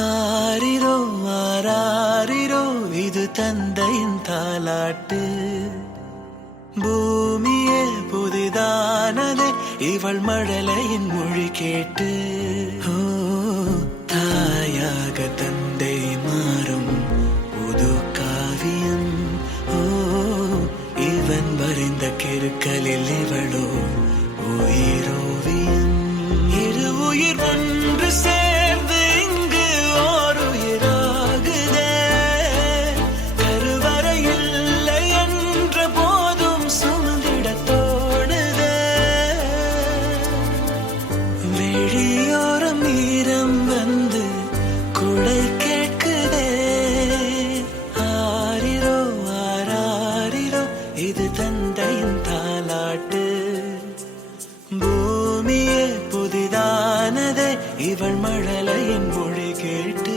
ஆரிரோ ஆராரிரோ இது தந்தையின் தாலாட்டு. பூமியே புதிதானதே இவள் மழலையின் மொழி கேட்டு. ஓ தாயாக தந்தை மாறும் புது காவியம். ஓ இவன் வரைந்த கிருக்கலில் இவளோ உயிரோவியம். இரு உயிர் ஒன்று சேர்ந்து இங்கு ஓர் உயிராகுதே. கருவறை இல்லை என்ற போதும் சுமந்திட தோணுதே. வெளியோரம் ஈரம் வந்து குடை கேட்குதே. ஆரிரோ ஆராரிரோ இது தந்தையின் தாலாட்டு. பூமியே புதிதானதே இவள் மழலையின் மொழி கேட்டு.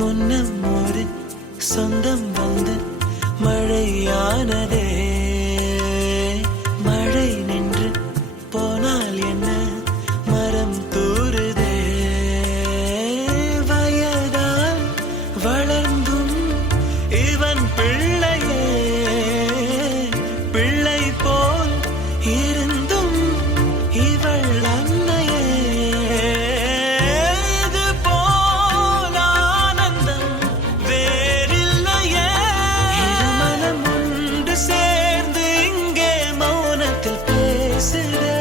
முன்னம் ஒரு சொந்தம் வந்து மழையானதே. மழை நின்று போனால் என்ன மரம் தூறுதே. வயதால் வளர்ந்தும் இவன் பிள்ளையே. பிள்ளை போல் இருந்தும் இவள் அன்னையே. இது போல் ஆனந்தம் வேறில்லையே. இருமனம் ஒன்று சேர்ந்து இங்கே மௌனத்தில் பேசுதே.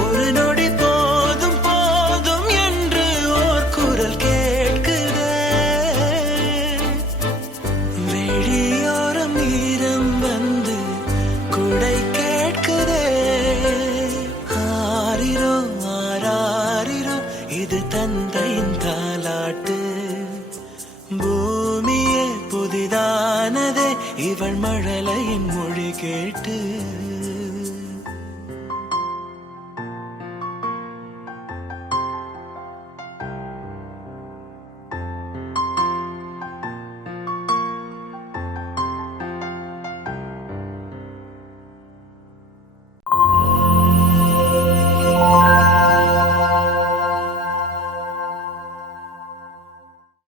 ஒரு நொடி போதும் போதும் என்று ஓர் குரல் கேட்குதே. வெளியோரம் ஈரம் வந்து குடை கேட்குதே. ஆரிரோ ஆராரிரோ இது தந்தையின் தாலாட்டு. பூமியே புதிதானதே இவள் மழலையின் மொழி கேட்டு.